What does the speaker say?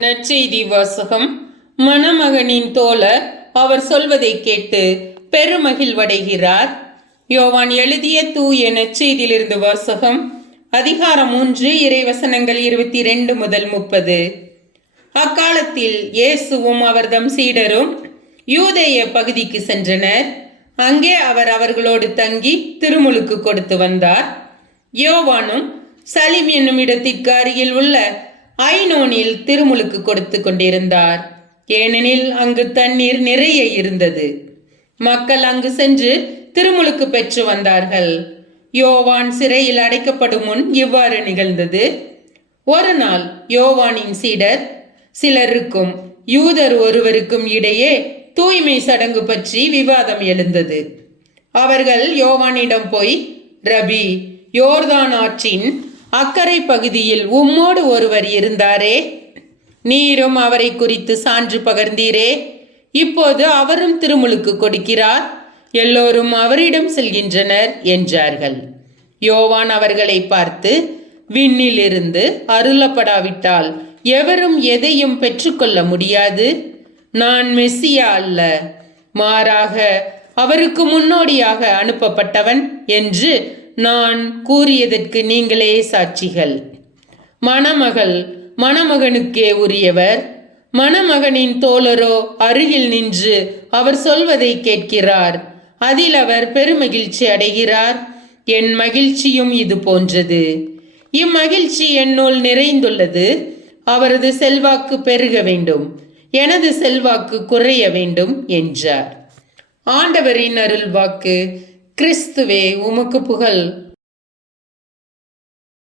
நற்செய்தி வாசகம். மணமகனின் தோழர் அவர் சொல்வதை கேட்டு பெருமகிழ்வடைகிறார். யோவான் எழுதிய தூய நற்செய்தியிலிருந்து வாசகம். அதிகாரம் 3, இறைவசனங்கள் 22 முதல் 30. அக்காலத்தில் இயேசுவும் அவர்தம் சீடரும் யூதேய பகுதிக்கு சென்றனர். அங்கே அவர் அவர்களோடு தங்கி திருமுழுக்கு கொடுத்து வந்தார். யோவானும் சலிம் என்னும் இடத்திற்கு அருகில் உள்ள ஐனோனில் திருமுழுக்கு கொடுத்து கொண்டிருந்தார். ஏனெனில் அங்கு தண்ணீர் நிறைய இருந்தது. மக்கள் அங்கு சென்று திருமுழுக்கு பெற்று வந்தார்கள். யோவான் சிறையில் அடைக்கப்படும் முன் இவ்வாறு நிகழ்ந்தது. ஒரு நாள் யோவானின் சீடர் சிலருக்கும் யூதர் ஒருவருக்கும் இடையே தூய்மை சடங்கு பற்றி விவாதம் எழுந்தது. அவர்கள் யோவானிடம் போய், ரபி, யோர்தான் ஆற்றின் அக்கரை பகுதியில் உம்மோடு ஒருவர் இருந்தாரே, நீரும் அவரை குறித்து சான்று பகர்ந்தீரே. இப்போது அவரும் திருமுழுக்கு கொடுக்கிறார், எல்லோரும் அவரிடம் செல்கின்றனர் என்றார்கள். யோவான் அவர்களை பார்த்து, விண்ணிலிருந்து அருளப்படாவிட்டால் எவரும் எதையும் பெற்றுக்கொள்ள முடியாது. நான் மெஸ்ஸியா அல்ல, மாறாக அவருக்கு முன்னோடியாக அனுப்பப்பட்டவன் என்று நான் கூறியதற்கு நீங்களே சாட்சிகள். மணமகள் மணமகனுக்கே உரியவர். மணமகனின் தோழரோ அருகில் நின்று அவர் சொல்வதை கேட்கிறார். அதில் அவர் பெருமகிழ்ச்சி அடைகிறார். என் மகிழ்ச்சியும் இது போன்றது. இம்மகிழ்ச்சி என்னுள் நிறைந்துள்ளது. அவரது செல்வாக்கு பெருக வேண்டும், எனது செல்வாக்கு குறைய வேண்டும் என்றார். ஆண்டவரின் அருள் வாக்கு. கிறிஸ்துவே, உமக்கு புகழ்.